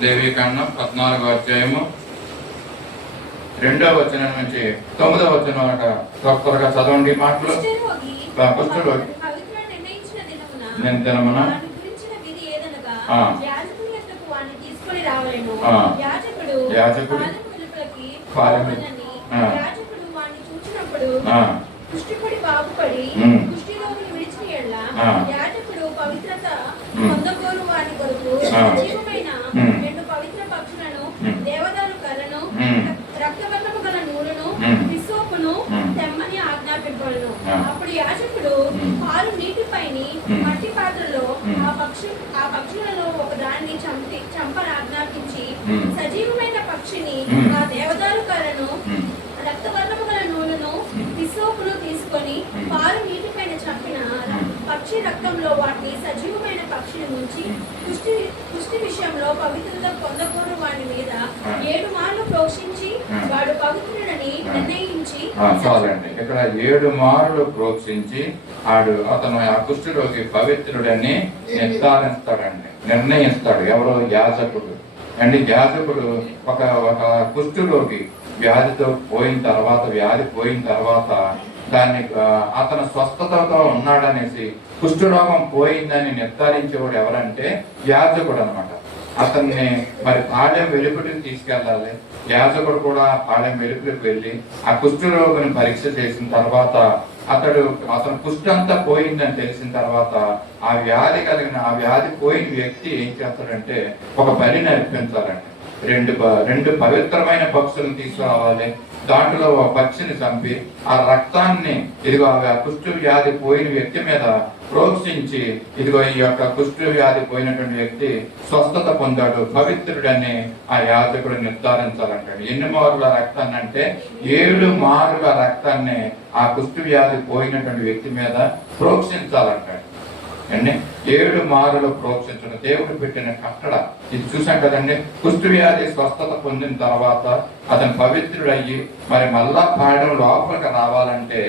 లేవీకాండం 14వ అధ్యాయము 2వ వచనం నుంచి 9వ వచనం వరకు త్వరగా చదవండి మాటలు. కుష్ఠరోగి నేను దినమున యాజకుడు కుష్ఠుడి బాగుపడి కుష్ఠరోగిని విడిచిన ఎడల యాజకుడు పవిత్రత పొందగోరు వారి కొరకు సజీవమైన 2 పవిత్ర పక్షులను, దేవదారు కర్రను, రక్తవర్ణము గల నూలును, హిస్సోపును తెమ్మని ఆజ్ఞాపింపవలెను. అప్పుడు యాజకుడు పాలు నీటిపైని మట్టి పాత్రలో ఆ పక్షులలో ఒక దాన్ని చంపని ఆజ్ఞాపించి సజీవమైన పక్షిని, ఆ దేవదారు కర్రను, రక్తవర్ణము గల నూలును, హిస్సోపును తీసుకొని పాలు నీటిపైన చంపిన పక్షి రక్తంలో వాటిని సజీవమైన పక్షిని ముంచి కుష్టి విషయంలో పవిత్రత పొందకూరు వాడి మీద 7 మార్లు ప్రోక్షించి వాడు పవిత్రుడని నిర్ణయించి. చాలండి, ఇక్కడ 7 మార్లు ప్రోక్షించి అతను ఆ కుష్ఠరోగి పవిత్రుడని నిర్ణయిస్తాడు. ఎవరో యాజకుడు అండి. యాజకుడు ఒక కుష్ఠరోగి వ్యాధి పోయిన తర్వాత దాన్ని అతను స్వస్థతతో ఉన్నాడనేసి, కుష్ఠరోగం పోయిందని నిర్ధారించేవాడు ఎవరంటే యాజకుడు అనమాట. అతన్ని మరి పాళెం వెలుపటికి తీసుకెళ్ళాలి. యాజకుడు కూడా పాళెం వెలుపలికి వెళ్ళి ఆ కుష్ఠరోగిని పరీక్ష చేసిన తర్వాత అతను కుష్ఠ అంతా పోయిందని తెలిసిన తర్వాత ఆ వ్యాధి పోయిన వ్యక్తి ఏం చేస్తాడంటే ఒక బలి నడిపించాలండి. 2 పవిత్రమైన పక్షులను తీసుకురావాలి. దాంట్లో ఒక పక్షిని చంపి ఆ రక్తాన్ని ఆ కుష్ఠ వ్యాధి పోయిన వ్యక్తి మీద ప్రోక్షించి, ఈ యొక్క కుష్ఠ వ్యాధి పోయినటువంటి వ్యక్తి స్వస్థత పొందాడు, పవిత్రుడని ఆ యాజకుడు నిర్ధారించాలంటాడు. ఎన్ని మారుల రక్తాన్ని అంటే 7 మారుల రక్తాన్ని ఆ కుష్ఠ వ్యాధి పోయినటువంటి వ్యక్తి మీద ప్రోక్షించాలంటాడు. 7 మారులు ప్రోక్షించడం దేవుడు పెట్టిన కట్టడ. ఇది చూసాం కదండి. కుష్ఠవ్యాధి స్వస్థత పొందిన తర్వాత అతను పవిత్రుడయ్యి మరి మళ్ళా పాడడం లోపలికి రావాలంటే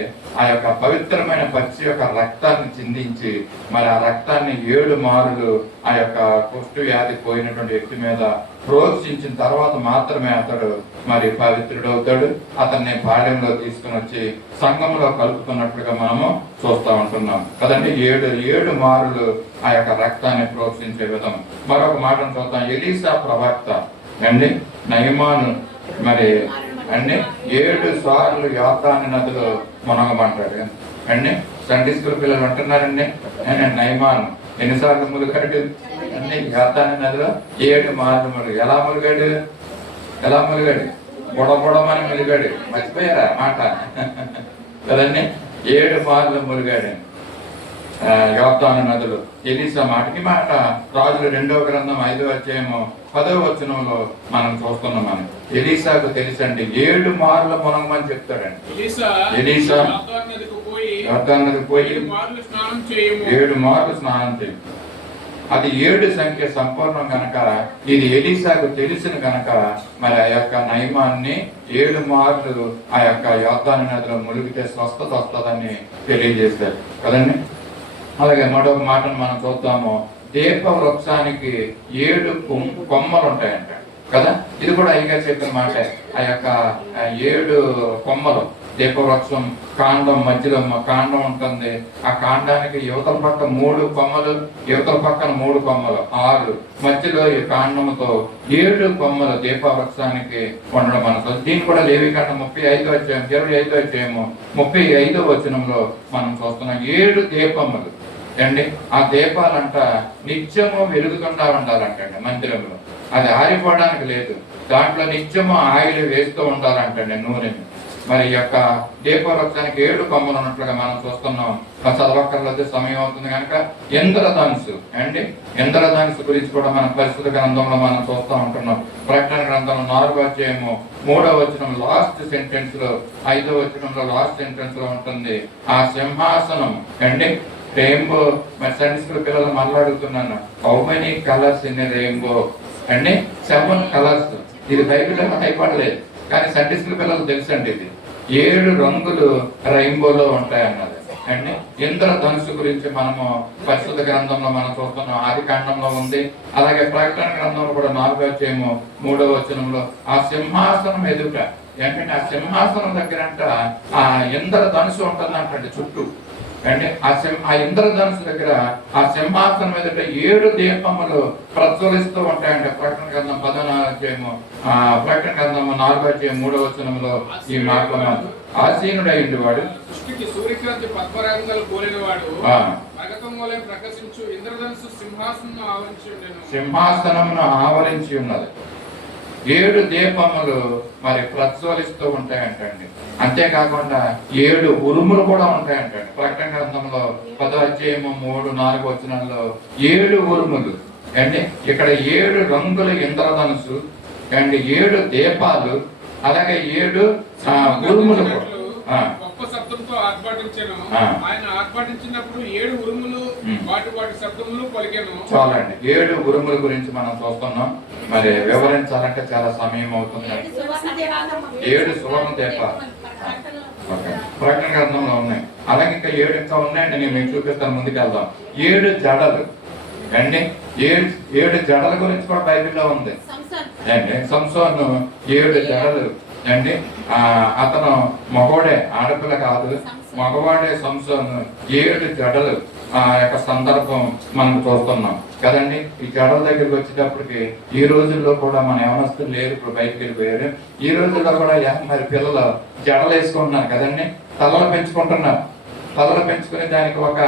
ఆ యొక్క పవిత్రమైన పక్షి యొక్క రక్తాన్ని చిందించి మరి ఆ రక్తాన్ని 7 మారులు ఆ యొక్క కుష్ఠవ్యాధి పోయినటువంటి వ్యక్తి మీద ప్రోక్షించిన తర్వాత మాత్రమే అతడు మరి పవిత్రుడవుతాడు. అతన్ని పాళ్యంలో తీసుకుని వచ్చి సంఘంలో కలుపుతున్నట్లుగా మనము చూస్తూ ఉంటున్నాం కదండి. 7 మారులు ఆ యొక్క రక్తాన్ని ప్రోక్షించే విధం. మరొక మాటను చూద్దాం. ఎలీసా ప్రవక్త అండి నయమాను మరి 7 సార్లు యోర్దాను నదిలో మునగమంటాడు అండి. సండే స్కూల్ పిల్లలు అంటున్నారండి, నయమాను ఎన్నిసార్లు ములిగాడు అండి యోర్దాను నదిలో? 7 మార్లు ములిగాడు. ఎలా ములిగాడు? బుడబుడమని ములిగాడు. మర్చిపోయారా మాట కదండి. 7 మార్లు ములిగాడు యోర్దాను నదులు. ఎలీసా మాటకి మాట రాజుల 2వ గ్రంథం 5వ అధ్యాయము 10వ వచనంలో మనం చూస్తున్నాం. మనం ఎలీసాకు తెలుసండి 7 మార్లు మునగమని చెప్తాడండి. ఎలీసా యోర్దాను నదికి పోయి 7 మార్లు స్నానం చేయి. అది 7 సంఖ్య సంపూర్ణం కనుక ఇది ఎలీసాకు తెలిసిన కనుక మరి ఆ యొక్క నయమాన్ని 7 మార్లు ఆ యొక్క యోర్దాను నదిలో మునిగితే స్వస్థత వస్తుందని తెలియజేశారు కదండి. అలాగే మరొక మాటను మనం చూద్దాము. దీప వృక్షానికి 7 కొమ్మలు ఉంటాయంట కదా. ఇది కూడా అయ్యగా చెప్పిన మాట. ఆ యొక్క 7 కొమ్మలు దీపవృక్షం కాండం మధ్యలో కాండం ఉంటుంది. ఆ కాండానికి యువతల పక్క 3 కొమ్మలు, యువతల పక్కన 3 కొమ్మలు, 6 మధ్యలో ఈ కాండంతో 7 కొమ్మలు దీపవృక్షానికి ఉండడం మనకు. దీన్ని కూడా లేవీకాండం 35వ అధ్యాయం 25వ అధ్యాయము 35వ వచనంలో మనం చూస్తున్నాం. 7 దీపములు అండి. ఆ దీపాలంట నిత్యము వెలుగుతుండా ఉండాలంటండి మందిరంలో. అది ఆరిపోవడానికి లేదు. దాంట్లో నిత్యము ఆయిల్ వేస్తూ ఉండాలంటండి నూనెని. మరి యొక్క దీపవృక్షానికి 7 కొమ్మలు ఉన్నట్లుగా మనం చూస్తున్నాం. చదవక్కర్లేదు, సమయం అవుతుంది కనుక. ఇంద్రధనుసు అండి. ఇంద్రధనుసు గురించి కూడా మనం పరిశుద్ధ గ్రంథంలో మనం చూస్తూ ఉంటున్నాం. ప్రకటన గ్రంథంలో 4వ అధ్యాయము 3వ వచనం లాస్ట్ సెంటెన్స్ లో, 5వ వచనంలో లాస్ట్ సెంటెన్స్ లో ఉంటుంది. ఆ సింహాసనం అండి రెయిన్బో. మరి సండే స్కూల్ పిల్లలు మాట్లాడుతున్నాను, how many colours in rainbow అండి? 7 కలర్స్. ఇది బైబిల్లో అయిపోవట్లేదు కానీ సండే స్కూల్ పిల్లలు తెలుసండి. ఇది 7 రంగులు రెయిన్బోలో ఉంటాయన్నది. అండి ఇంద్రధనుసు గురించి మనము పరిశుద్ధ గ్రంథంలో మనం చూస్తున్నాం, ఆది కాండంలో ఉంది. అలాగే ప్రకటన గ్రంథంలో కూడా 4వ అధ్యాయము 3వ వచనంలో ఆ సింహాసనం ఎదుట ఏంటంటే ఆ సింహాసనం దగ్గర అంట ఆ ఇంద్రధనుసు ఉంటుందంటండి చుట్టూ. అంటే ఆ ఇంద్రధనుసు దగ్గర ఆ సింహాసనం ఎదుట 7 దీపములు ప్రజ్వలిస్తూ ఉంటాయంటే ప్రకటన గ్రంథం 14వ అధ్యాయము ప్రకటన గ్రంథం 4వ అధ్యాయం 3వ వచనంలో ఈ మాటలు ఆసీనుడైంది వాడు సృష్టికి సూర్యకాంతి పద్మరాగంగా పోలిన వాడు ప్రగతమూలై ప్రకాశించు ఇంద్రధనుసు సింహాసనమును ఆవరించి ఉన్నది. 7 దీపములు మరి ప్రజ్వలిస్తూ ఉంటాయంటండి. అంతేకాకుండా 7 ఉరుములు కూడా ఉంటాయంటండి. ప్రకటన గ్రంథంలో 10వ అధ్యాయము 3, 4 వచనాల్లో 7 ఉరుములు అండి. ఇక్కడ 7 రంగుల ఇంద్రధనుసు అండ్ 7 దీపాలు, అలాగే 7 ఉరుములు గొప్ప శబ్దంతో ఆర్భాటించాను. ఆయన ఆర్భాటించినప్పుడు 7 ఉరుములు వాటి శబ్దములు పలికాను. చాలండి, 7 ఉరుముల గురించి మనం చూస్తున్నాం. మరి వివరించాలంటే చాలా సమయం అవుతుంది. 7 సువర్ణ దీపాలు ప్రకటన గ్రంథంలో ఉన్నాయి. అలాగే ఇంకా 7 ఇంకా ఉన్నాయండి, నేను మీకు చూపిస్తాను. ముందుకు వెళ్దాం. 7 జడలు అండి. 7 జడల గురించి కూడా బైబిల్లో ఉంది అండి. సంసోను 7 జడలు అండి. అతను మగవాడే, ఆడపిల్ల కాదు, మగవాడే సంసోను. 7 జడలు ఆ యొక్క సందర్భం మనం చూస్తున్నాం కదండి. ఈ జడల దగ్గరికి వచ్చేటప్పటికి ఈ రోజుల్లో కూడా మన యవనస్తులు లేరు, ఇప్పుడు బయటకు వెళ్ళిపోయారు. ఈ రోజుల్లో కూడా మరి పిల్లలు జడలు వేసుకుంటున్నారు కదండి. తలలు పెంచుకుంటున్నారు. తలలు పెంచుకుని దానికి ఒక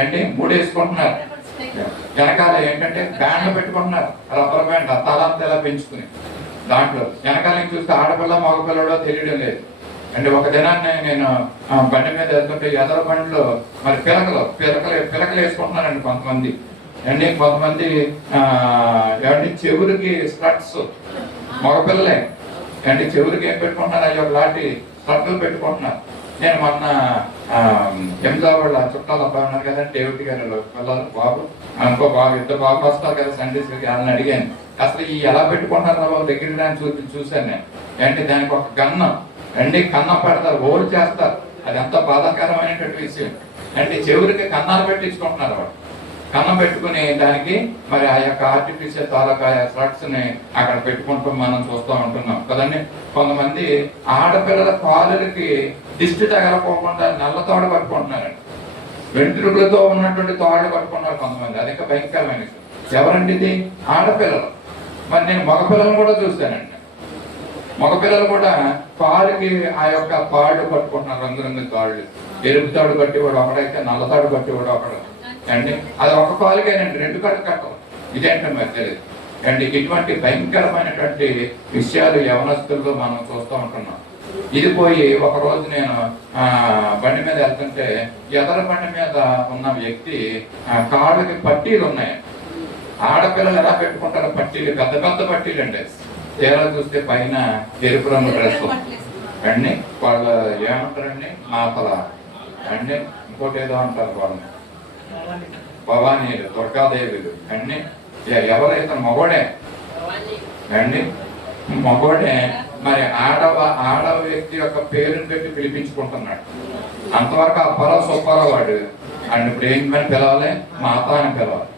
ఏంటి ముడి వేసుకుంటున్నారు. వెనకాల ఏంటంటే బ్యాండ్లు పెట్టుకుంటున్నారు, రబ్బర్ బ్యాండ్. ఆ తలంతా ఇలా పెంచుకుని దాంట్లో వెనకాల చూస్తే ఆడపిల్ల మగపిల్లడో తెలియడం లేదు. అంటే ఒక దినాన్ని నేను బండి మీద వెళ్తుంటే ఎదర బండిలో మరి పిలకలు వేసుకుంటున్నారండి కొంతమంది అండి. కొంతమంది ఏమంటే చెవులకి స్ట్రట్స్, మగపిల్లలే అంటే చెవులకి ఏం పెట్టుకుంటున్నారు, అవి ఒకలాంటి స్ట్రట్లు పెట్టుకుంటున్నారు. నేను మొన్న ఎంతో వాళ్ళ చుట్టాలు అబ్బాయి ఉన్నారు కదండి, డేవిడ్ గారు పిల్లలు బాబు, ఇంకో బాబు, 2 బాబు వస్తారు కదా సండేస్, వాళ్ళని అడిగాను అసలు ఈ ఎలా పెట్టుకుంటారు బాబు దగ్గర చూశాను నేను. అంటే దానికి ఒక గన్నం అండి, కన్నం పెడతారు, ఓడి చేస్తారు. అది ఎంతో బాధాకరమైనటువంటి విషయం. అంటే చెవులకి కన్నాలు పెట్టించుకుంటున్నారు. వాడు కన్నం పెట్టుకుని దానికి మరి ఆ యొక్క ఆర్టిఫిషియల్ తాలూకా స్లట్స్ ని అక్కడ పెట్టుకుంటూ మనం చూస్తూ ఉంటున్నాం కదండి. కొంతమంది ఆడపిల్లల కాలులకి దిష్టి తగలకోకుండా నల్ల తోడ కట్టుకుంటున్నారండి. వెంట్రుకలతో ఉన్నటువంటి తోడలు కట్టుకున్నారు కొంతమంది. అది ఇంకా భయంకరమైన విషయం. ఎవరండి ఇది? ఆడపిల్లలు. మరి నేను మగపిల్లలను కూడా చూశానండి. మగపిల్లలు కూడా కాలుకి ఆ యొక్క తాళ్ళు కట్టుకుంటున్నారు, రంగురంగు తాళ్ళు. ఎరుపు తాడు కట్టేవాడు ఒకడైతే నల్ల తాడు కట్టేవాడు ఒకడు అండి. అది ఒక కాలుకేనండి, 2 కాళ్ళు కట్టవు. ఇదేంటో మరి తెలియదు అండి. ఇటువంటి భయంకరమైనటువంటి విషయాలు యవనస్తుల్లో మనం చూస్తూ ఉంటున్నాం. ఇది పోయి ఒక రోజు నేను బండి మీద వెళ్తుంటే ఎదర బండి మీద ఉన్న వ్యక్తి కాళ్ళకి పట్టీలు ఉన్నాయి. ఆడపిల్లలు ఎలా పెట్టుకుంటారో పట్టీలు, పెద్ద పెద్ద పట్టీలు అండి. తీరా చూస్తే పైన ఎరుపు రంగు డ్రెస్ అండి. వాళ్ళు ఏమంటారండి, మాతల అండి, ఇంకోటి ఏదో అంటారు వాళ్ళని, భవానీలు, దుర్గాదేవులు అండి. ఎవరైతే మగోడే అండి, మగోడే మరి ఆడ వ్యక్తి యొక్క పేరుని పెట్టి పిలిపించుకుంటున్నాడు. అంతవరకు అప్పారావు సుబ్బారావు వాడు అండ్ ఇప్పుడు ఏంటని పిలవాలి, మాత అని పిలవాలి.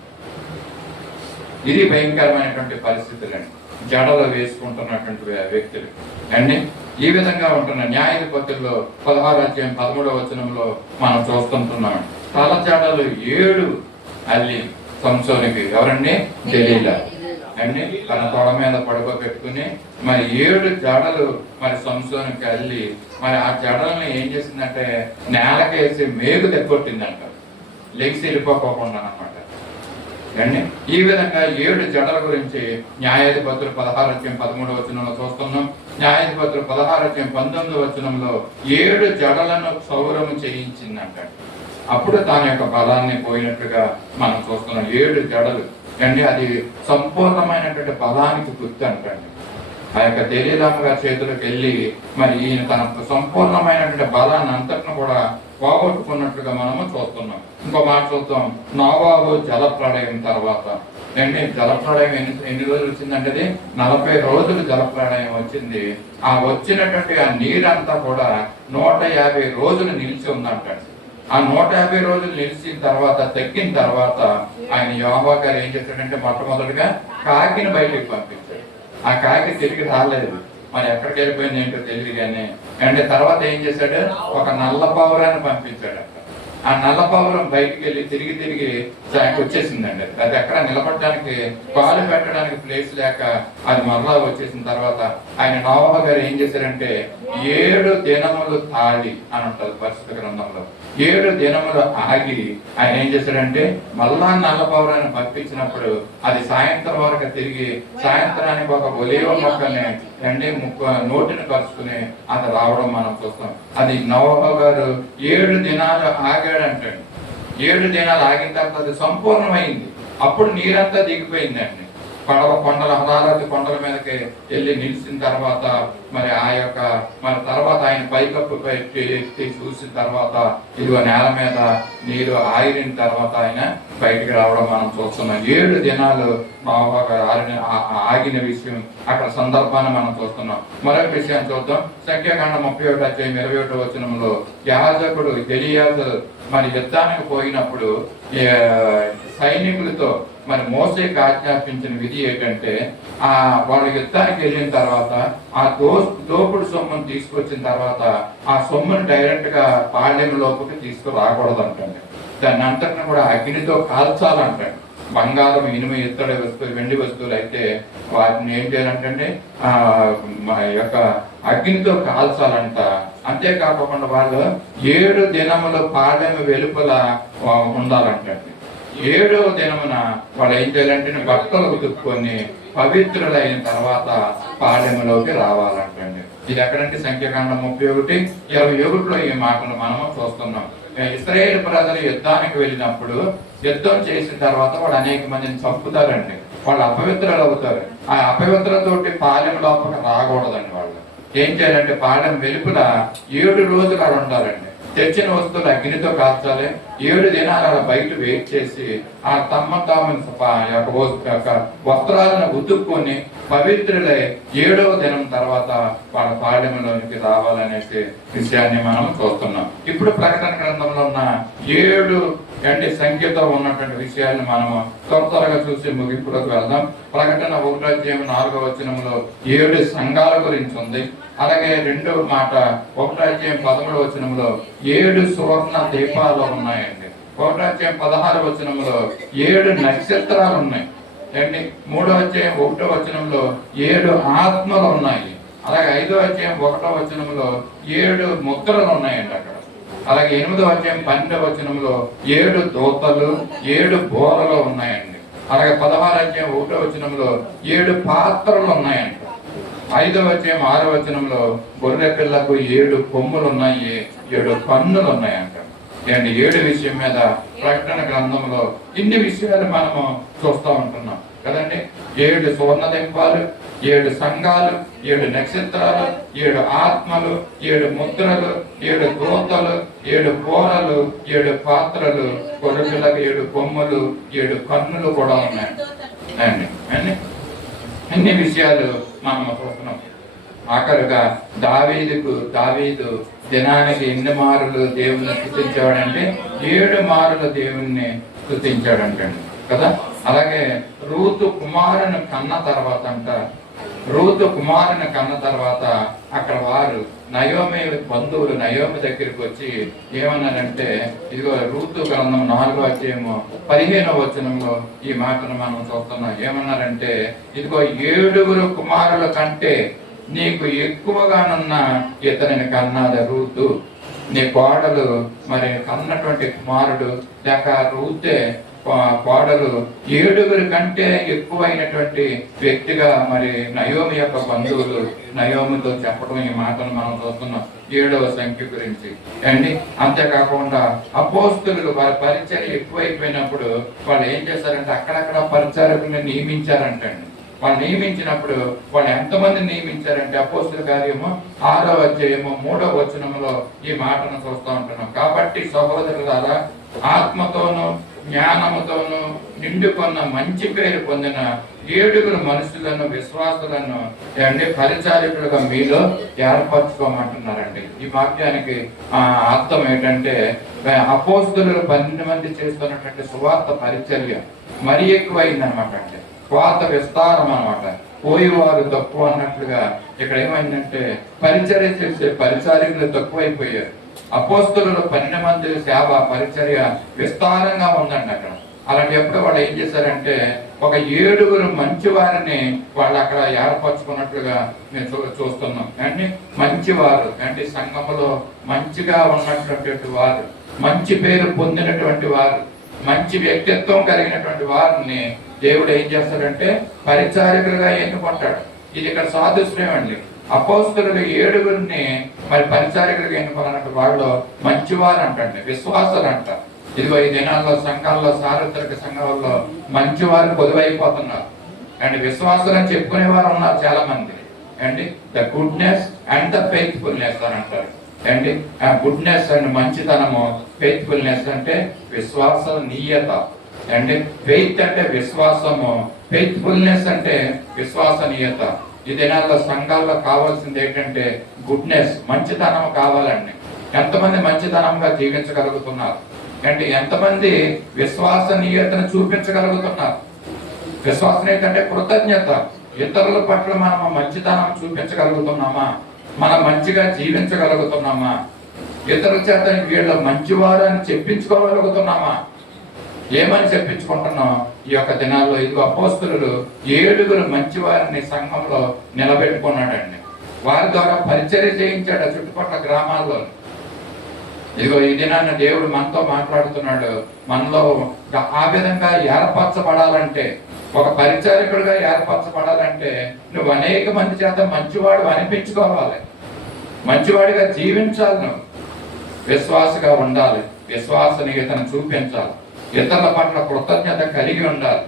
ఇది భయంకరమైనటువంటి పరిస్థితులండి. జడలు వేసుకుంటున్నటువంటి వ్యక్తులు అండి. ఈ విధంగా ఉంటున్న న్యాయాధిపతుల్లో 16వ అధ్యాయం 13వ వచనంలో మనం చూస్తుంటున్నాం. తల జడలు 7 అల్లి సంసోనికి. ఎవరండి? దెలీలా అండి. తన తొడ మీద పడుకోబెట్టుకుని మరి 7 జడలు మరి సంసోనికి అల్లి మరి ఆ జడల్ని ఏం చేసిందంటే నేలకేసి మేకు తెగొట్టిందంట, లెగ్స్ వెళ్ళిపోకుండా అనమాట అండి. ఈ విధంగా 7 జడల గురించి న్యాయాధిపతులు 16వ అధ్యాయం 13వ వచనంలో చూస్తున్నాం. న్యాయాధిపతులు 16వ అధ్యాయం 19వ వచనంలో 7 జడలను క్షౌరము చేయించిందంట. అప్పుడు దాని యొక్క బలాన్ని పోయినట్టుగా మనం చూస్తున్నాం. 7 జడలు అండి. అది సంపూర్ణమైనటువంటి బలానికి గుర్తు అంటండి. ఆ యొక్క దెలీలామ గారి చేతులకు వెళ్ళి మరి ఈయన తన సంపూర్ణమైనటువంటి బలాన్ని అంతటిని కూడా పోగొట్టుకున్నట్లుగా మనము చూస్తున్నాం. ఇంకో మాట చూద్దాం. నోవాహు జలప్రళయం తర్వాత అండి. జలప్రళయం ఎన్ని రోజులు వచ్చిందంటే 40 రోజులు జలప్రళయం వచ్చింది. ఆ వచ్చినటువంటి ఆ నీరంతా కూడా 150 రోజులు నిలిచి ఉందంటండి. ఆ 150 రోజులు నిలిచిన తర్వాత తగ్గిన తర్వాత ఆయన యెహోవా గారు ఏం చేశాడంటే మొట్టమొదటిగా కాకిని బయటికి పంపించాడు. ఆ కాకి తిరిగి రాలేదు, మరి ఎక్కడికి వెళ్ళిపోయింది ఏంటో తెలియదు కానీ. అంటే తర్వాత ఏం చేశాడు, ఒక నల్ల పావురాన్ని పంపించాడు. ఆ నల్ల పావురం బయటికి వెళ్ళి తిరిగి వచ్చేసిందండి. అది ఎక్కడ నిలబడడానికి పాలు పెట్టడానికి ప్లేస్ లేక అది మరలా వచ్చేసిన తర్వాత ఆయన నోవహు గారు ఏం చేశారంటే 7 దినములు తాళి అని ఉంటుంది పరిశుద్ధ గ్రంథంలో. 7 దినములు ఆగి ఆయన ఏం చేశాడంటే మళ్ళా నల్ల పావురాన్ని పంపించినప్పుడు అది సాయంత్రం వరకు తిరిగి సాయంత్రానికి ఒక ఒలీవ మొక్కని నోటిని కలుసుకుని అది రావడం మనం చూస్తాం. అది నోవహు గారు 7 దినాలు ఆగాడంటండి. 7 దినాలు ఆగిన తర్వాత అది సంపూర్ణమైంది. అప్పుడు నీరంతా దిగిపోయిందండి. పడవ హదారతి కొండల మీదకి వెళ్ళి నిలిచిన తర్వాత మరి మరి తర్వాత ఆయన పైకప్పు ఎత్తి చూసిన తర్వాత ఇదిగో నేల మీద నీరు ఆగిన తర్వాత ఆయన బయటికి రావడం మనం చూస్తున్నాం. 7 దినాలు ఆగిన విషయం అక్కడ సందర్భాన్ని మనం చూస్తున్నాం. మరొక విషయాన్ని చూద్దాం. సంఖ్యాకాండం 31:21 యాజకుడు ఎలీయాజరు మరి యుద్ధానికి పోయినప్పుడు సైనికులతో మరి మోసేకి ఆజ్ఞాపించిన విధి ఏంటంటే వాళ్ళు యుద్ధానికి వెళ్ళిన తర్వాత ఆ దోపుడు సొమ్మును తీసుకొచ్చిన తర్వాత ఆ సొమ్మును డైరెక్ట్ గా పాళ్యం లోపలికి తీసుకురాకూడదు అంటండి. దాన్ని అంతటిని కూడా అగ్నితో కాల్చాలంటండి. బంగారం, ఇనుము, ఇత్తడి వస్తువులు, వెండి వస్తువులు అయితే వాటిని ఏం చేయాలంటే అగ్నితో కాల్చాలంట. అంతేకాకుండా వాళ్ళు 7 దినములు పాళ్యం వెలుపల ఉండాలంటండి. 7వ దినమున వాళ్ళు ఏం చేయాలంటే బట్టలు ఉతుక్కొని పవిత్రులైన తర్వాత పాళ్యములోకి రావాలంటండి. ఇది ఎక్కడంటే సంఖ్యాకాండం 31:21 ఈ మాటలు మనము చూస్తున్నాం. ఇశ్రాయేలు ప్రజలు యుద్ధానికి వెళ్ళినప్పుడు యుద్ధం చేసిన తర్వాత వాళ్ళు అనేక మందిని చంపుతారండి. వాళ్ళు అపవిత్రులు అవుతారు. ఆ అపవిత్రతోటి పాలెం లోపల రాకూడదండి. వాళ్ళు ఏం చేయాలంటే పాలెం వెలుపుల 7 రోజులు అలా ఉండాలండి. తెచ్చిన వస్తువులు అగ్నితో కాల్చాలి. 7 దినాలు అలా బయట వెయిట్ చేసి ఆ తాము వస్త్రాలను ఉతుక్కొని పవిత్రులై 7వ దినం తర్వాత వాళ్ళ పాళ్యంలోనికి రావాలనేసి విషయాన్ని మనం చూస్తున్నాం. ఇప్పుడు ప్రకటన గ్రంథంలో ఉన్న 7 సంఖ్యతో ఉన్నటువంటి విషయాన్ని మనము త్వరగా చూసి ముగింపులోకి వెళ్దాం. ప్రకటన 1:4 7 సంఘాల గురించి ఉంది. అలాగే 2వ మాట 1:13 7 సువర్ణ దీపాలు ఉన్నాయండి. 1:16 7 నక్షత్రాలు ఉన్నాయి అండి. 3:1 7 ఆత్మలు ఉన్నాయి. అలాగే 5:1 7 ముద్రలు ఉన్నాయండి అక్కడ. అలాగే 8:12 7 దూతలు 7 బోరలు ఉన్నాయండి. అలాగే 16:1 7 పాత్రలు ఉన్నాయండి. 5:6 గొర్రె పిల్లకు 7 కొమ్ములు ఉన్నాయి, 7 కన్నులు ఉన్నాయంట. 7 విషయం మీద ప్రకటన గ్రంథంలో ఇన్ని విషయాలు మనము చూస్తూ ఉంటున్నాం కదండి. 7 సువర్ణ దింపాలు, 7 సంఘాలు, 7 నక్షత్రాలు, 7 ఆత్మలు, 7 ముద్రలు, 7 దూతలు, 7 బోరలు, 7 పాత్రలు, గొర్రె పిల్లకు 7 కొమ్ములు, 7 కన్నులు కూడా ఉన్నాయి అండి. అన్ని విషయాలు మనం చూస్తున్నాం. ఆఖరుగా దావీదు దినానికి ఎన్ని మారులు దేవుణ్ణి స్తుతించాడంటే 7 మారులు దేవుణ్ణి స్తుతించాడంటండి కదా. అలాగే రూతు కుమారుని కన్న తర్వాత అక్కడ వారు నయోమి బంధువులు నయోమి దగ్గరికి వచ్చి ఏమన్నారంటే ఇదిగో రూతు గ్రంథం 4:15 ఈ మాటను మనం చూస్తున్నాం. ఏమన్నారంటే ఇదిగో 7 కుమారుల కంటే నీకు ఎక్కువగానున్న ఇతనిని కన్నది రూతు. నీ కోడలు మరి కన్నటువంటి కుమారుడు లేక రూతే కోడలు 7 కంటే ఎక్కువైనటువంటి వ్యక్తిగా మరి నయోమి యొక్క బంధువులు నయోమితో చెప్పడం ఈ మాటను మనం చూస్తున్నాం 7వ సంఖ్య గురించి అండి. అంతేకాకుండా అపోస్తులు వారి పరిచర్య ఎక్కువైపోయినప్పుడు వాళ్ళు ఏం చేశారంటే అక్కడక్కడ పరిచారకుల్ని నియమించారంటండి. వాళ్ళు నియమించినప్పుడు వాళ్ళు ఎంతమంది నియమించారంటే అపోస్తుల కార్యము 6:3 ఈ మాటను చూస్తూ ఉంటున్నాం. కాబట్టి సహోదరులారా ఆత్మతోనూ జ్ఞానముతోను నిండుకొన్న మంచి పేరు పొందిన 7 మనుషులను విశ్వాసులను పరిచారకులుగా మీలో ఏర్పరచుకోమంటున్నారండి. ఈ వాక్యానికి అర్థం ఏంటంటే అపోస్తలులు 12 మంది చేస్తున్నటువంటి సువార్త పరిచర్య మరీ ఎక్కువైందనమాట. అంటే స్వాత విస్తారం అనమాట. పోయేవారు తక్కువ అన్నట్లుగా ఇక్కడ ఏమైందంటే పరిచర్య చేసే పరిచారకులు తక్కువైపోయారు. అపోస్తలులు 12 మంది సేవ పరిచర్య విస్తారంగా ఉందండి అక్కడ. అలాంటప్పుడు వాళ్ళు ఏం చేశారంటే ఒక 7 మంచి వారిని వాళ్ళు అక్కడ ఏర్పరచుకున్నట్లుగా మేము చూస్తున్నాం. అంటే మంచివారు అంటే సంఘములో మంచిగా ఉన్నటువంటి వారు, మంచి పేరు పొందినటువంటి వారు, మంచి వ్యక్తిత్వం కలిగినటువంటి వారిని దేవుడు ఏం చేస్తాడంటే పరిచారకులుగా ఎన్నుకుంటాడు. ఇది ఇక్కడ సాదృశ్యం అండి. అపోస్తలులు 7 మరి పరిచారకులుగా ఎన్నుకున్నట్టు వాళ్ళు మంచివారు అంటండి, విశ్వాసాలు అంట. ఇదిగో ఈ దినాల్లో సంఘాల్లో సార్వత్రిక సంఘాల్లో మంచివారు పొదువైపోతున్నారు అండ్ విశ్వాసాలు అని చెప్పుకునే వారు ఉన్నారు చాలా మంది అండి. The goodness and the faithfulness అని అంటారు అండి. గుడ్నెస్ అండ్ మంచితనము, ఫెయిత్ఫుల్నెస్ అంటే విశ్వసనీయత అండి. ఫెయిత్ అంటే విశ్వాసము, ఫెయిత్ఫుల్నెస్ అంటే విశ్వసనీయత. ఈ దినాల్లో సంఘాల్లో కావాల్సింది ఏంటంటే గుడ్నెస్, మంచితనం కావాలండి. ఎంతమంది మంచితనంగా జీవించగలుగుతున్నారు అంటే ఎంతమంది విశ్వసనీయతను చూపించగలుగుతున్నారు. విశ్వసనీయత అంటే కృతజ్ఞత. ఇతరుల పట్ల మనం మంచితనం చూపించగలుగుతున్నామా, మనం మంచిగా జీవించగలుగుతున్నామా, ఇతరుల చేత వీళ్ళ మంచివారు అని చెప్పించుకోగలుగుతున్నామా, ఏమని చెప్పించుకుంటున్నాం ఈ యొక్క దినాల్లో? ఇదిగో అపోస్తలులు 7 మంచివారిని సంఘంలో నిలబెట్టుకున్నాడండి. వారి ద్వారా పరిచర్య చేయించాడు చుట్టుపక్కల గ్రామాల్లో. ఇదిగో ఈ దినాన్ని దేవుడు మనతో మాట్లాడుతున్నాడు. మనలో ఆ విధంగా ఏర్పరచబడాలంటే, ఒక పరిచారకుడిగా ఏర్పరచబడాలంటే నువ్వు అనేక మంది చేత మంచివాడు అనిపించుకోవాలి, మంచివాడిగా జీవించాలి, నువ్వు విశ్వాసగా ఉండాలి, విశ్వసనీయతను చూపించాలి, ఇతరుల పట్ల కృతజ్ఞత కలిగి ఉండాలి.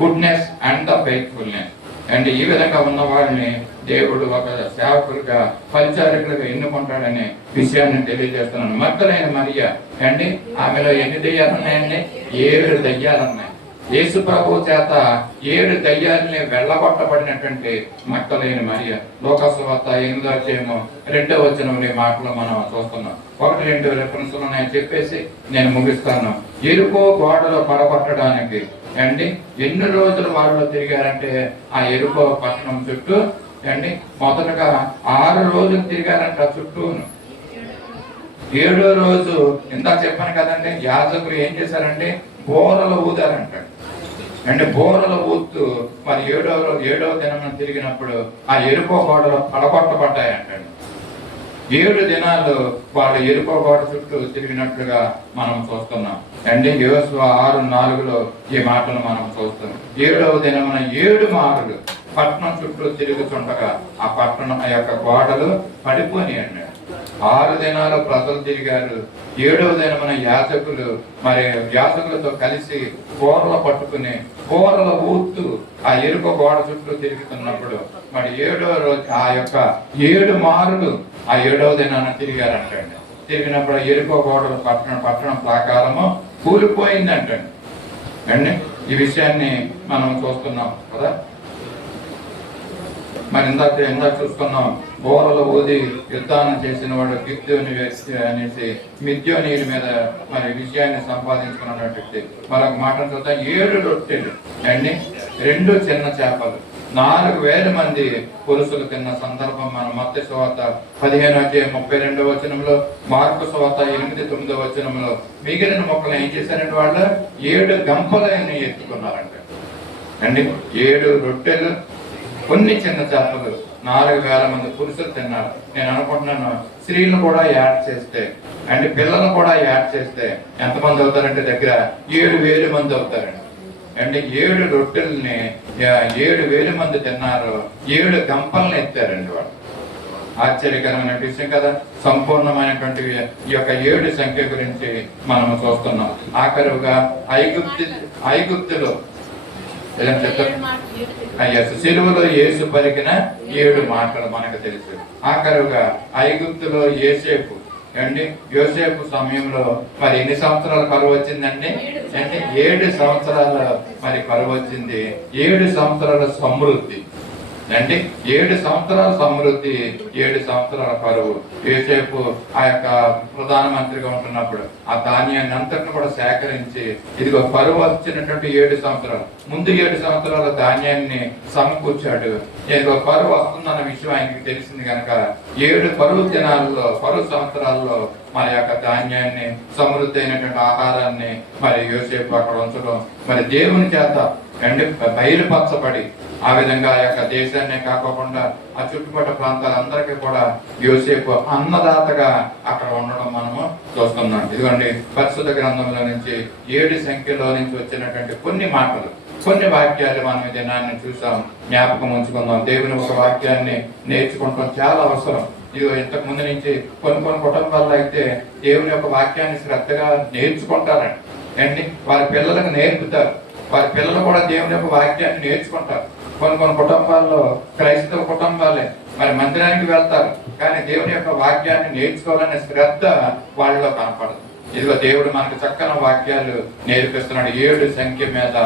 Goodness and the faithfulness and ఈ విధంగా ఉన్న వారిని దేవుడు ఒక సేవకులుగా పరిచారకులుగా ఎన్నుకుంటాడనే విషయాన్ని తెలియజేస్తున్నాను. మగ్దలైన మరియ అండి, ఆమెలో ఎన్ని దయ్యాలు ఉన్నాయండి? 7 దయ్యాలు ఉన్నాయి. యేసు ప్రభు చేత 7 దయ్యాలని వెళ్ళగొట్టబడినటువంటి మగ్దలైన మరియ. లోకాసు వార్త 8వ అధ్యాయము 2వ వచనంలో మాటలు మనం చూస్తున్నాం. 1-2 రెఫరెన్స్లు ఉన్నాయని చెప్పేసి నేను ముగిస్తాను. ఎరుకో గోడలో పడగొట్టడానికి అండి ఎన్ని రోజులు వాళ్ళు తిరిగారంటే ఆ ఎరుకో పట్టణం చుట్టూ అండి మొదటగా 6 రోజులు తిరిగారంట చుట్టూను. 7వ రోజు ఇందాక చెప్పాను కదండి, యాజకులు ఏం చేశారంటే బోరలు ఊదారంట. అంటే బోరలు ఊదుతూ మరి 7వ దినం తిరిగినప్పుడు ఆ ఎరుకో గోడలు పడగొట్టబడ్డాయంటండి. 7 దినాలు వాళ్ళు ఎరుకో గోడ చుట్టూ తిరిగినట్లుగా మనం చూస్తున్నాం అండి. యోసువ 6:4 ఈ మాటలు మనం చూస్తున్నాం. 7వ దినమున 7 మారులు పట్టణం చుట్టూ తిరుగుతుండగా ఆ పట్టణం యొక్క గోడలు పడిపోయి అన్నాడు. 6 దినాలు ప్రజలు తిరిగారు. 7వ దినమున యాజకులు మరి యాజకులతో కలిసి కూరలు పట్టుకుని కూరలు ఊత్తూ ఆ ఎరుక గోడ చుట్టూ తిరుగుతున్నప్పుడు మరి 7వ రోజు ఆ యొక్క 7 మారులు ఆ 7వ దినాన తిరిగారంటండి. తిరిగినప్పుడు ఎరుక గోడలు పట్టణం ప్రాకారము కూలిపోయిందంటండి అండి. ఈ విషయాన్ని మనం చూస్తున్నాం కదా. మరి ఇందాక చూసుకున్నాం, బోరలు ఊది యుద్ధాన్ని చేసిన వాడు గిద్యోని వ్యక్తి అనేసి మిద్యోనీయుల మీద మరి విజయాన్ని సంపాదించుకున్నటువంటి మరొక మాట చూద్దాం. 7 రొట్టెలు అండి 2 చిన్న చేపలు 4,000 మంది పురుషులు తిన్న సందర్భం మనం మత్తయి సువార్త 15:32 వచనంలో, మార్కు సువార్త 8:9 వచనంలో మిగిలిన మొక్కలు ఏం చేశారంటే వాళ్ళు 7 గంపలని ఎత్తుకున్నారంట అండి. 7 రొట్టెలు కొన్ని చిన్న చేపలు 4,000 మంది పురుషులు తిన్నారు. నేను అనుకుంటున్నాను స్త్రీలను కూడా యాడ్ చేస్తే అండ్ పిల్లలను కూడా యాడ్ చేస్తే ఎంతమంది అవుతారంటే దగ్గర 7,000 మంది అవుతారండి. అంటే 7 రొట్టెల్ని 7,000 మంది తిన్నారు. 7 గంపలను ఎత్తారండి వాళ్ళు. ఆశ్చర్యకరమైన విషయం కదా. సంపూర్ణమైనటువంటి ఈ యొక్క 7 సంఖ్య గురించి మనం చూస్తున్నాం. ఆఖరుగా ఐగుప్తులో సిలువలో యేసు పలికిన 7 మాటలు మనకు తెలుసు. ఆఖరుగా ఐగుప్తులో యోసేపు ఏమండి యోసేపు సమయంలో మరి ఎన్ని సంవత్సరాల కరువు వచ్చిందండి అంటే 7 సంవత్సరాల మరి కరువు వచ్చింది. 7 సంవత్సరాల సమృద్ధి అంటే 7 సంవత్సరాల సమృద్ధి, 7 సంవత్సరాల కరువు. యోసేపు ఆ యొక్క ప్రధానమంత్రిగా ఉంటున్నప్పుడు ఆ ధాన్యాన్ని అంతటిని కూడా సేకరించి ఇదిగో కరువు వచ్చినటువంటి 7 సంవత్సరాలు ముందు 7 సంవత్సరాల ధాన్యాన్ని సమకూర్చాడు. ఇదిగో కరువు వస్తుందన్న విషయం ఆయనకి తెలిసింది కనుక 7 కరువు దినాల్లో కరువు సంవత్సరాల్లో మన యొక్క ధాన్యాన్ని సమృద్ధి అయినటువంటి ఆహారాన్ని మరి యోసేపు అక్కడ ఉంచడం మరి దేవుని చేత అంటే బయలుపరచబడి ఆ విధంగా ఆ యొక్క దేశాన్ని కాకుండా ఆ చుట్టుపక్కల ప్రాంతాలందరికీ కూడా యోసేపు అన్నదాతగా అక్కడ ఉండడం మనము చూస్తున్నాం. ఇదిగోండి పరిశుద్ధ గ్రంథంలో నుంచి 7 సంఖ్యలో నుంచి వచ్చినటువంటి కొన్ని మాటలు, కొన్ని వాక్యాలు మనం ఈ దినాన్ని చూసాం, జ్ఞాపకం ఉంచుకుందాం. దేవుని ఒక వాక్యాన్ని నేర్చుకుంటాం చాలా అవసరం. ఇదిగో ఇంతకు ముందు నుంచి కొన్ని కుటుంబాల్లో అయితే దేవుని యొక్క వాక్యాన్ని శ్రద్ధగా నేర్చుకుంటారండి అండి, వారి పిల్లలకు నేర్పుతారు, వారి పిల్లలు కూడా దేవుని యొక్క వాక్యాన్ని నేర్చుకుంటారు. కొన్ని కుటుంబాల్లో క్రైస్తవ కుటుంబాలే మరి మందిరానికి వెళ్తారు కానీ దేవుని యొక్క వాక్యాన్ని నేర్చుకోవాలనే శ్రద్ధ వాళ్ళలో కనపడదు. ఇదిగో దేవుడు మనకు చక్కని వాక్యాలు నేర్పిస్తున్నాడు. 7 సంఖ్య మీద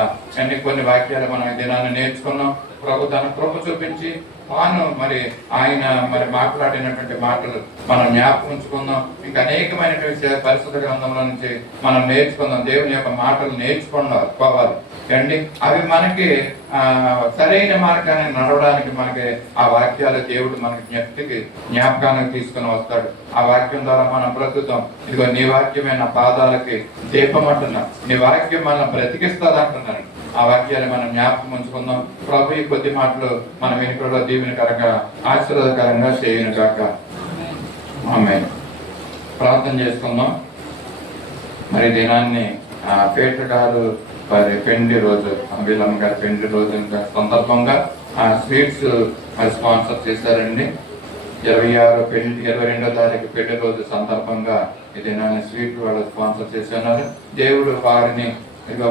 కొన్ని వాక్యాలు మనం ఈ దినాన్ని నేర్చుకున్నాం. ప్రభు తన కృప చూపించి తాను మరి ఆయన మరి మాట్లాడినటువంటి మాటలు మనం జ్ఞాపకం ఉంచుకుందాం. ఇంకా అనేకమైనటువంటి పరిశుద్ధ గ్రంథంలో నుంచి మనం నేర్చుకుందాం. దేవుని యొక్క మాటలు నేర్చుకోవాలి అండి. అవి మనకి సరైన మార్గాన్ని నడవడానికి మనకి ఆ వాక్యాలు దేవుడు మనకి జ్ఞాపకానికి తీసుకుని వస్తాడు. ఆ వాక్యం ద్వారా మనం బ్రతుకుతాం. ఇదిగో నీ వాక్యమే నా పాదాలకి దీపం అంటున్నా, నీ వాక్యం మనం బ్రతికిస్తుంది అంటున్నాను. ఆ వాక్యాన్ని మనం జ్ఞాపకం ఉంచుకుందాం. ప్రభు ఈ కొద్ది మాటలు మన వెనుకలో దీవెనకరంగా ఆశీర్వాదకరంగా చేయను కాక ఆమేన్. ప్రార్థన చేసుకుందాం. మరి దినాన్ని పేటర్ గారు మరి పెండ్లి రోజు, వీళ్ళమ్మ గారి పెండ్లి రోజు సందర్భంగా స్వీట్స్ మరి స్పాన్సర్ చేశారండి. 22వ తారీఖు పెళ్లి రోజు సందర్భంగా ఈ దినాన్ని స్వీట్ వాళ్ళు స్పాన్సర్ చేస్తున్నారు. దేవుడు వారిని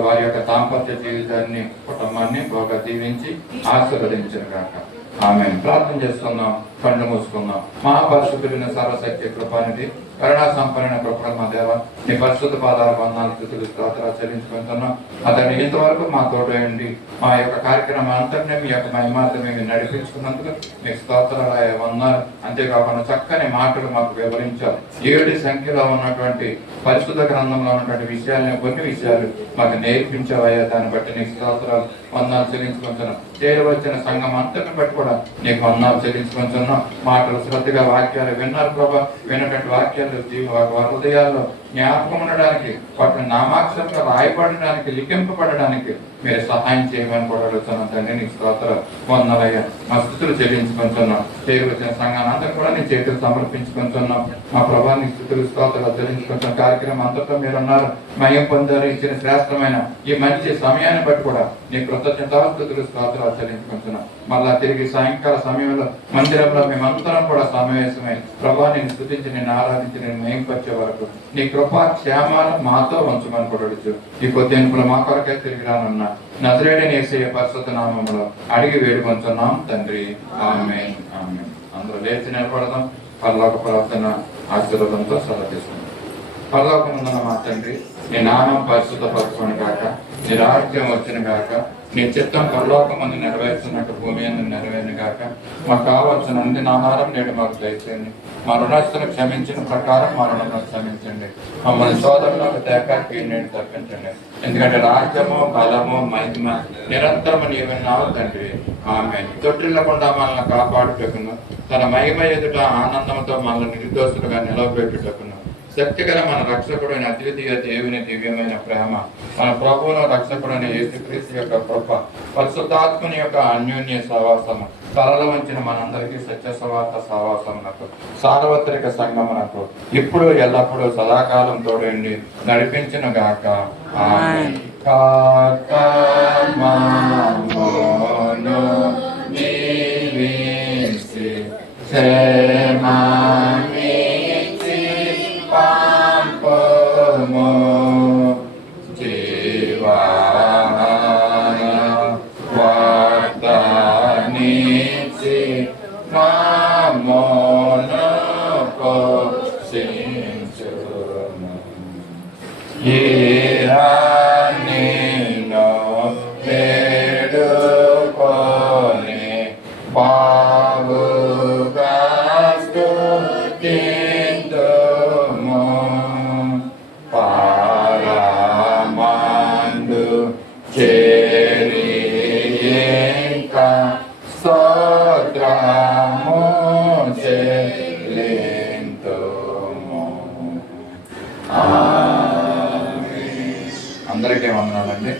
వారి యొక్క దాంపత్య జీవితాన్ని కుటుంబాన్ని బాగా దీవించి ఆశీర్వదించను కాక ఆమేన్. ప్రార్థన చేసుకుందాం, కళ్ళు మూసుకుందాం. మహాపరిశుద్ధులైన సర్వశక్తి కృపానిధి కరుణా సంపన్న కృపణ మా దేవ, నీ పరిశుద్ధ పాదాల వందనాలు స్తుతులు స్తోత్రాలు చెల్లించుకుంటున్నాం. అతన్ని ఇంతవరకు మా తోడండి మా యొక్క కార్యక్రమం అంతటినీ మీ యొక్క మహిమార్థమే మీరు నడిపించుకున్నందుకు మీకు స్తోత్రాలు వందనాలు. అంతేకాకుండా చక్కని మాటలు మాకు వివరించారు. 7 సంఖ్యలో ఉన్నటువంటి పరిశుద్ధ గ్రంథంలో ఉన్నటువంటి విషయాలను కొన్ని విషయాలు మాకు నేర్పించావయ్యా. దాన్ని బట్టి నీకు స్తోత్రాలు వందనాలు చెల్లించుకుంటున్నాం. చేరవచ్చిన సంఘం అంతటిని బట్టి కూడా నీకు వందనాలు చెల్లించుకుంటున్నాం. మాటలు శ్రద్ధగా వాక్యాలు విన్నారు ప్రభా. విన్నటువంటి వాక్యాలు వారి హృదయాల్లో జ్ఞాపకం ఉండడానికి, వాటిని నామాక్షరంగా రాయబడడానికి, లిఖింపబడడానికి మీరు సహాయం చేయమని కూడా అడుగుతున్నాం తండ్రి. నీకు స్తోత్రాలు వందనయ్యా. మా స్థుతులు చెల్లించుకుంటున్నాం. చేరు వచ్చిన సంఘాన్ని అందరూ కూడా నీ చేతులు సమర్పించుకుంటున్నాం. మా ప్రభాని స్థుతులు స్తోత్రాలు చెల్లించుకుంటున్న కార్యక్రమం అంతటా మీరు ఉన్నారు, మయం పొందారు. ఇచ్చిన శ్రేష్టమైన ఈ మంచి సమయాన్ని బట్టి కూడా నీ కృతజ్ఞతాస్తుతులు స్తోత్రాలు చెల్లించుకుంటున్నాం. మళ్ళా తిరిగి సాయంకాల సమయంలో మందిరంలో మేమందరం కూడా సమావేశమై ప్రభా నేను స్థుతించి, నేను ఆరాధించి, నేను మయంపరిచే వరకు నీ కృపా క్షేమాలు మాతో ఉంచమని కూడా ఈ కొద్ది మా కొరకే తిరిగి రానున్నా నజరేయుడైన యేసయ్య పరిశుద్ధ నామములో అడిగి వేడుకొంచున్నాం తండ్రి. ఆమేన్ ఆమేన్. అందరూ లేచి నిలబడదాం. పరలోక ప్రార్థన ఆశీర్వాదంతో సెలవు. పరలోకముందున్న మా తండ్రి, నీ నామం పరిశుద్ధపరచుకొని కాక, నీ రాజ్యం వచ్చిన కాక, నీ చిత్తం పరలోకమందు నెరవేర్చున్నట్టు భూమి అందు నెరవేరును కాక, మాకు కావాల్సిన అందిన ఆహారం నేడు మాకు దయచేయండి. మా రుణస్తులు క్షమించిన ప్రకారం మా రుణాలను క్షమించండి. మమ్మల్ని సోదరులకు తేకాకి నేడు తప్పించండి. ఎందుకంటే రాజ్యము, బలము, మహిమ నిరంతరము నీవన్నావు తండ్రి. ఆమేన్. తొట్టిల్లకుండా మనల్ని కాపాడుటకును, తన మహిమ ఎదుట ఆనందంతో మనల్ని నిర్దోషులుగా నిలవబెట్టుటకును శక్తిగల మన రక్షకుడైన అద్వితీయ దేవుని దివ్యమైన ప్రేమ, మన ప్రభువుల రక్షకుడైన యేసుక్రీస్తు యొక్క కృప, పరిశుద్ధాత్మని యొక్క అన్యోన్య సహవాసము, తలల వంచిన మనందరికీ సత్య సువార్త సహవాసమునకు, సార్వత్రిక సంగమునకు ఇప్పుడు ఎల్లప్పుడూ సదాకాలం తోడండి నడిపించును గాక. ఆమేన్. Sing స్తోత్రము చెల్లింతుము. ఆమేన్. అందరికీ వందనాలండి.